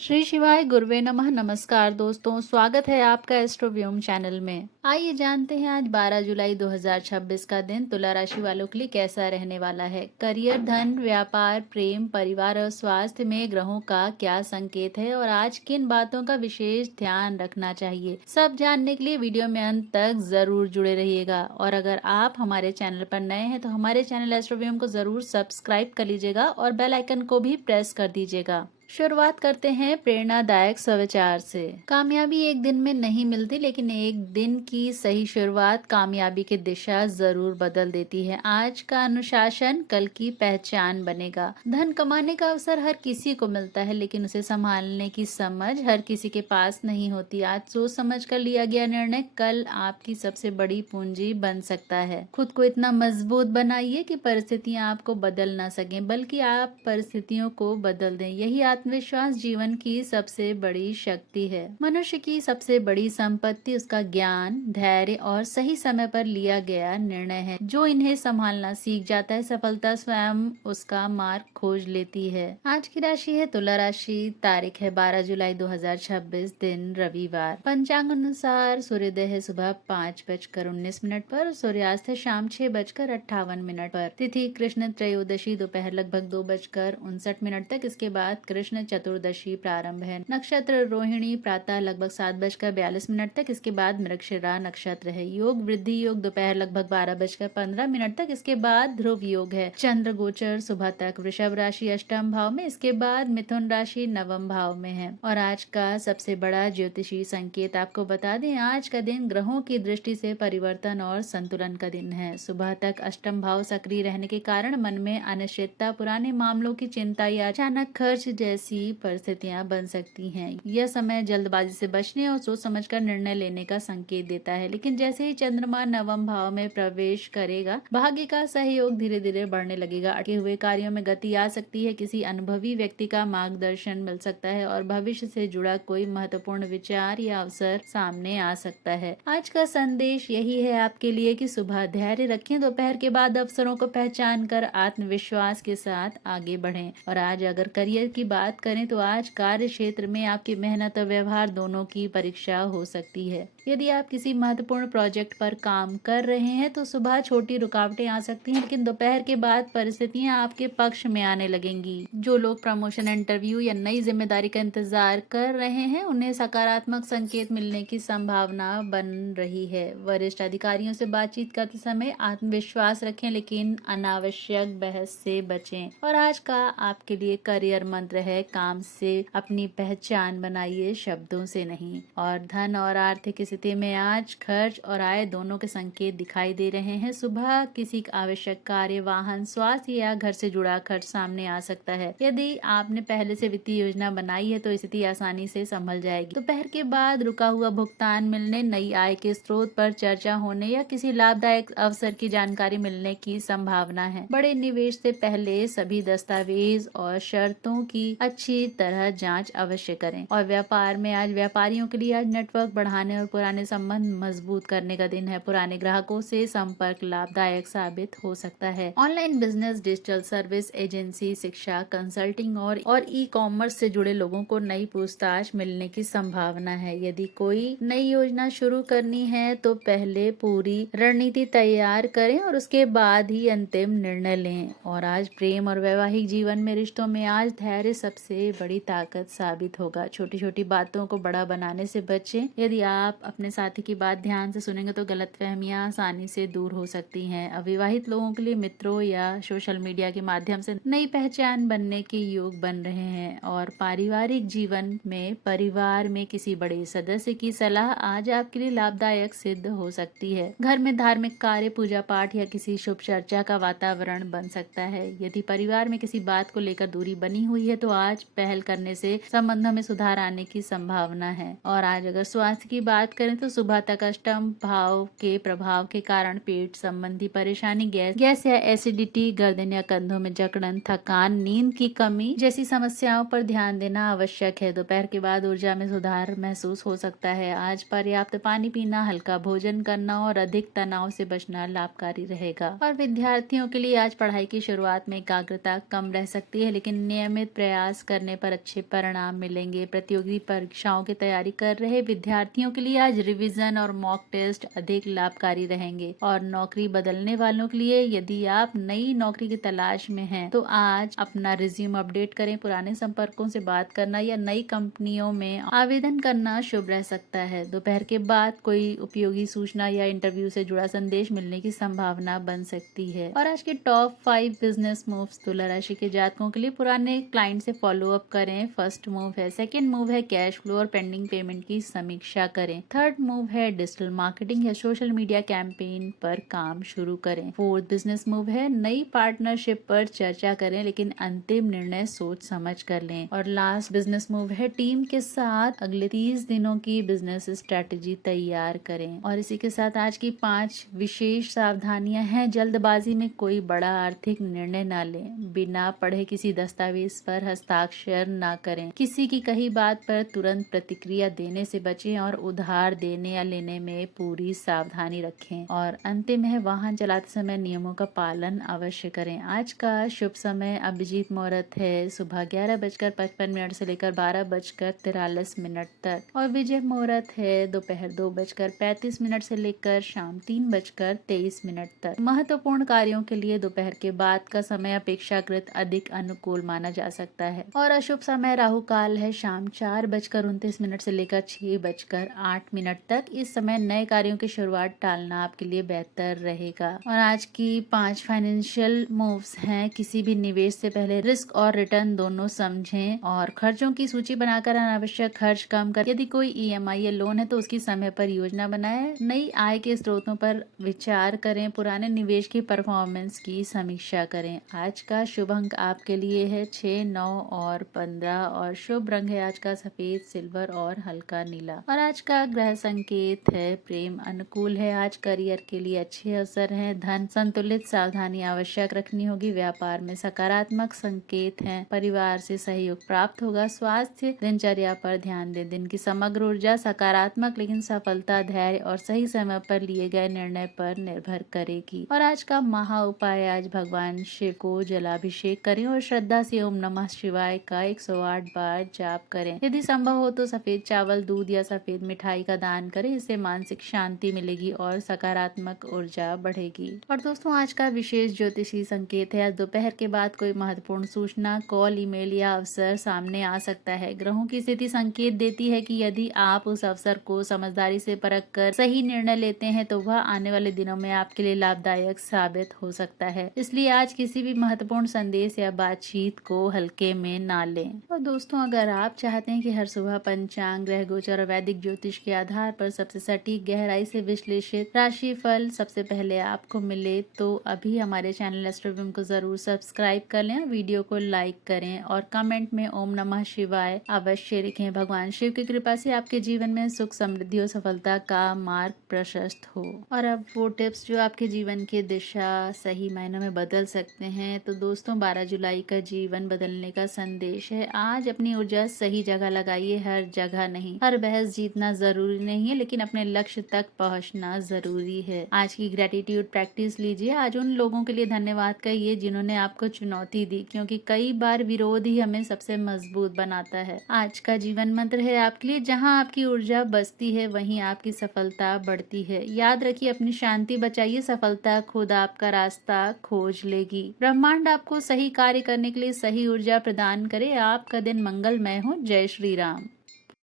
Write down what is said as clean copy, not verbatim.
श्री शिवाय गुरुवे नमः। नमस्कार दोस्तों, स्वागत है आपका एस्ट्रोव्योम चैनल में। आइए जानते हैं आज 12 जुलाई 2026 का दिन तुला राशि वालों के लिए कैसा रहने वाला है। करियर, धन, व्यापार, प्रेम, परिवार और स्वास्थ्य में ग्रहों का क्या संकेत है और आज किन बातों का विशेष ध्यान रखना चाहिए, सब जानने के लिए वीडियो में अंत तक जरूर जुड़े रहिएगा। और अगर आप हमारे चैनल पर नए हैं तो हमारे चैनल एस्ट्रोव्योम को जरूर सब्सक्राइब कर लीजिएगा और बेल आइकन को भी प्रेस कर दीजिएगा। शुरुआत करते हैं प्रेरणादायक सुविचार से। कामयाबी एक दिन में नहीं मिलती, लेकिन एक दिन की सही शुरुआत कामयाबी की दिशा जरूर बदल देती है। आज का अनुशासन कल की पहचान बनेगा। धन कमाने का अवसर हर किसी को मिलता है, लेकिन उसे संभालने की समझ हर किसी के पास नहीं होती। आज सोच समझ कर लिया गया निर्णय कल आपकी सबसे बड़ी पूंजी बन सकता है। खुद को इतना मजबूत बनाइए कि परिस्थितियां आपको बदल ना सकें, बल्कि आप परिस्थितियों को बदल दें। यही आत्मविश्वास जीवन की सबसे बड़ी शक्ति है। मनुष्य की सबसे बड़ी संपत्ति उसका ज्ञान, धैर्य और सही समय पर लिया गया निर्णय है। जो इन्हें संभालना सीख जाता है, सफलता स्वयं उसका मार्ग खोज लेती है। आज की राशि है तुला राशि। तारीख है 12 जुलाई 2026, दिन रविवार। पंचांग अनुसार सूर्योदय है सुबह 5:19 पर, सूर्यास्त है शाम 6:58 पर। तिथि कृष्ण त्रयोदशी दोपहर लगभग 2:59 तक। इसके बाद कृष्ण चतुर्दशी प्रारंभ है। नक्षत्र रोहिणी प्रातः लगभग 7:42 तक। इसके बाद मृगशिरा नक्षत्र है। योग वृद्धि योग दोपहर लगभग 12:15 तक। इसके बाद ध्रुव योग है। चंद्र गोचर सुबह तक वृषभ राशि अष्टम भाव में, इसके बाद मिथुन राशि नवम भाव में है। और आज का सबसे बड़ा ज्योतिषी संकेत आपको बता दें, आज का दिन ग्रहों की दृष्टि से परिवर्तन और संतुलन का दिन है। सुबह तक अष्टम भाव सक्रिय रहने के कारण मन में अनिश्चितता, पुराने मामलों की चिंता या अचानक खर्च जैसी परिस्थितियां बन सकती हैं। यह समय जल्दबाजी से बचने और सोच समझकर निर्णय लेने का संकेत देता है, लेकिन जैसे ही चंद्रमा नवम भाव में प्रवेश करेगा, भाग्य का सहयोग धीरे धीरे बढ़ने लगेगा। अटके हुए कार्यों में गति आ सकती है। किसी अनुभवी व्यक्ति का मार्गदर्शन मिल सकता है और भविष्य से जुड़ा कोई महत्वपूर्ण विचार या अवसर सामने आ सकता है। आज का संदेश यही है आपके लिए कि सुबह धैर्य रखें, दोपहर के बाद अवसरों को पहचान कर आत्मविश्वास के साथ आगे बढ़ें। और आज अगर करियर की बात करें तो आज कार्य क्षेत्र में आपकी मेहनत और व्यवहार दोनों की परीक्षा हो सकती है। यदि आप किसी महत्वपूर्ण प्रोजेक्ट पर काम कर रहे हैं तो सुबह छोटी रुकावटें आ सकती हैं, लेकिन दोपहर के बाद परिस्थितियां आपके पक्ष में आने लगेंगी। जो लोग प्रमोशन, इंटरव्यू या नई जिम्मेदारी का इंतजार कर रहे हैं, उन्हें सकारात्मक संकेत मिलने की संभावना बन रही है। वरिष्ठ अधिकारियों से बातचीत करते समय आत्मविश्वास रखें, लेकिन अनावश्यक बहस से बचें। और आज का आपके लिए करियर मंत्र है, काम से अपनी पहचान बनाइए, शब्दों से नहीं। और धन और आर्थिक स्थिति में आज खर्च और आय दोनों के संकेत दिखाई दे रहे हैं। सुबह किसी आवश्यक कार्य, वाहन, स्वास्थ्य या घर से जुड़ा खर्च सामने आ सकता है। यदि आपने पहले से वित्तीय योजना बनाई है तो स्थिति आसानी से संभल जाएगी। दोपहर के बाद रुका हुआ भुगतान मिलने, नई आय के स्रोत पर चर्चा होने या किसी लाभदायक अवसर की जानकारी मिलने की संभावना है। बड़े निवेश से पहले सभी दस्तावेज और शर्तों की अच्छी तरह जांच अवश्य करें। और व्यापार में आज व्यापारियों के लिए आज नेटवर्क बढ़ाने और पुराने संबंध मजबूत करने का दिन है। पुराने ग्राहकों से संपर्क लाभदायक साबित हो सकता है। Online business, digital service, agency, शिक्षा, कंसल्टिंग और ई कॉमर्स से जुड़े लोगों को नई पूछताछ मिलने की संभावना है। यदि कोई नई योजना शुरू करनी है तो पहले पूरी रणनीति तैयार करें और उसके बाद ही अंतिम निर्णय लें। और आज प्रेम और वैवाहिक जीवन में, रिश्तों में आज धैर्य सबसे बड़ी ताकत साबित होगा। छोटी छोटी बातों को बड़ा बनाने से बचें। यदि आप अपने साथी की बात ध्यान से सुनेंगे तो गलतफहमियां आसानी से दूर हो सकती हैं। अविवाहित लोगों के लिए मित्रों या सोशल मीडिया के माध्यम से नई पहचान बनने के योग बन रहे हैं। और पारिवारिक जीवन में परिवार में किसी बड़े सदस्य की सलाह आज आपके लिए लाभदायक सिद्ध हो सकती है। घर में धार्मिक कार्य, पूजा पाठ या किसी शुभ चर्चा का वातावरण बन सकता है। यदि परिवार में किसी बात को लेकर दूरी बनी हुई है तो आज पहल करने से संबंधों में सुधार आने की संभावना है। और आज अगर स्वास्थ्य की बात करें तो सुबह तक अष्टम भाव के प्रभाव के कारण पेट संबंधी परेशानी, गैस या एसिडिटी, गर्दन या कंधों में जकड़न, थकान, नींद की कमी जैसी समस्याओं पर ध्यान देना आवश्यक है। दोपहर के बाद ऊर्जा में सुधार महसूस हो सकता है। आज पर्याप्त पानी पीना, हल्का भोजन करना और अधिक तनाव से बचना लाभकारी रहेगा। और विद्यार्थियों के लिए आज पढ़ाई की शुरुआत में एकाग्रता कम रह सकती है, लेकिन नियमित प्रयास प्रयास करने पर अच्छे परिणाम मिलेंगे। प्रतियोगी परीक्षाओं की तैयारी कर रहे विद्यार्थियों के लिए आज रिवीजन और मॉक टेस्ट अधिक लाभकारी रहेंगे। और नौकरी बदलने वालों के लिए यदि आप नई नौकरी की तलाश में हैं तो आज अपना रिज्यूम अपडेट करें, पुराने संपर्कों से बात करना या नई कंपनियों में आवेदन करना शुभ रह सकता है। दोपहर के बाद कोई उपयोगी सूचना या इंटरव्यू से जुड़ा संदेश मिलने की संभावना बन सकती है। और आज के टॉप 5 बिजनेस मूव्स तुला राशि के जातकों के लिए पुराने क्लाइंट से फॉलो अप करें। फर्स्ट मूव है, सेकंड मूव है कैश फ्लो और पेंडिंग पेमेंट की समीक्षा करें। थर्ड मूव है डिजिटल मार्केटिंग या सोशल मीडिया कैंपेन पर काम शुरू करें। फोर्थ बिजनेस मूव है नई पार्टनरशिप पर चर्चा करें, लेकिन अंतिम निर्णय सोच समझ कर लें। और लास्ट बिजनेस मूव है टीम के साथ अगले 30 दिनों की बिजनेस स्ट्रेटेजी तैयार करें। और इसी के साथ आज की 5 विशेष सावधानियां हैं। जल्दबाजी में कोई बड़ा आर्थिक निर्णय न लें, बिना पढ़े किसी दस्तावेज पर हस्ताक्षर न करें, किसी की कही बात पर तुरंत प्रतिक्रिया देने से बचें और उधार देने या लेने में पूरी सावधानी रखें। और अंतिम है, वाहन चलाते समय नियमों का पालन अवश्य करें। आज का शुभ समय अभिजीत मुहूर्त है सुबह 11:55 से लेकर 12:43 तक। और विजय मुहूर्त है दोपहर 2:35 से लेकर शाम 3:23 तक। महत्वपूर्ण कार्यों के लिए दोपहर के बाद का समय अपेक्षाकृत अधिक अनुकूल माना जा सकता है। और अशुभ समय राहु काल है शाम 4:29 से लेकर 6:08 तक। इस समय नए कार्यों की शुरुआत टालना आपके लिए बेहतर रहेगा। और आज की 5 फाइनेंशियल मूव्स हैं, किसी भी निवेश से पहले रिस्क और रिटर्न दोनों समझें और खर्चों की सूची बनाकर अनावश्यक खर्च कम कर। यदि कोई ईएमआई या लोन है तो उसकी समय पर योजना बनाएं। नई आय के स्रोतों पर विचार करें, पुराने निवेश की परफॉर्मेंस की समीक्षा करें। आज का शुभ अंक आपके लिए है 6, 9 और 15 और शुभ रंग है आज का सफेद, सिल्वर और हल्का नीला। और आज का ग्रह संकेत है प्रेम अनुकूल है। आज करियर के लिए अच्छे अवसर हैं। धन संतुलित सावधानी आवश्यक रखनी होगी। व्यापार में सकारात्मक संकेत हैं। परिवार से सहयोग प्राप्त होगा। स्वास्थ्य दिनचर्या पर ध्यान दें। दिन की समग्र ऊर्जा सकारात्मक, लेकिन सफलता धैर्य और सही समय पर लिए गए निर्णय पर निर्भर करेगी। और आज का महा उपाय, आज भगवान शिव को जलाभिषेक करें और श्रद्धा से ओम नमः शिवाय का 108 बार जाप करें। यदि संभव हो तो सफेद चावल, दूध या सफेद मिठाई का दान करें। इससे मानसिक शांति मिलेगी और सकारात्मक ऊर्जा बढ़ेगी। और दोस्तों आज का विशेष ज्योतिषी संकेत है, आज दोपहर के बाद कोई महत्वपूर्ण सूचना, कॉल, ईमेल या अवसर सामने आ सकता है। ग्रहों की स्थिति संकेत देती है कि यदि आप उस अवसर को समझदारी से परख कर सही निर्णय लेते हैं तो वह आने वाले दिनों में आपके लिए लाभदायक साबित हो सकता है। इसलिए आज किसी भी महत्वपूर्ण संदेश या बातचीत को हल्के में ना लें। और दोस्तों अगर आप चाहते हैं कि हर सुबह पंचांग, ग्रह गोचर और वैदिक ज्योतिष के आधार पर सबसे सटीक गहराई से विश्लेषित राशि फल सबसे पहले आपको मिले तो अभी हमारे चैनल एस्ट्रोवियम को जरूर सब्सक्राइब कर लें, वीडियो को लाइक करें और कमेंट में ओम नमः शिवाय अवश्य लिखें। भगवान शिव की कृपा से आपके जीवन में सुख, समृद्धि और सफलता का मार्ग प्रशस्त हो। और अब वो टिप्स जो आपके जीवन की दिशा सही मायनों में बदल सकते हैं। तो दोस्तों 12 जुलाई का जीवन बदलने का संदेश है। आज अपनी ऊर्जा सही जगह लगाइए, हर जगह नहीं। हर बहस जीतना जरूरी नहीं है, लेकिन अपने लक्ष्य तक पहुंचना जरूरी है। आज की ग्रेटिट्यूड प्रैक्टिस लीजिए। आज उन लोगों के लिए धन्यवाद कहिए जिन्होंने आपको चुनौती दी, क्योंकि कई बार विरोध ही हमें सबसे मजबूत बनाता है। आज का जीवन मंत्र है आपके लिए, जहाँ आपकी ऊर्जा बसती है वहीं आपकी सफलता बढ़ती है। याद रखिए, अपनी शांति बचाइए, सफलता खुद आपका रास्ता खोज लेगी। ब्रह्मांड आपको सही कार्य करने के लिए सही ऊर्जा प्रदान करे। आपका दिन मंगलमय हो। जय श्री राम।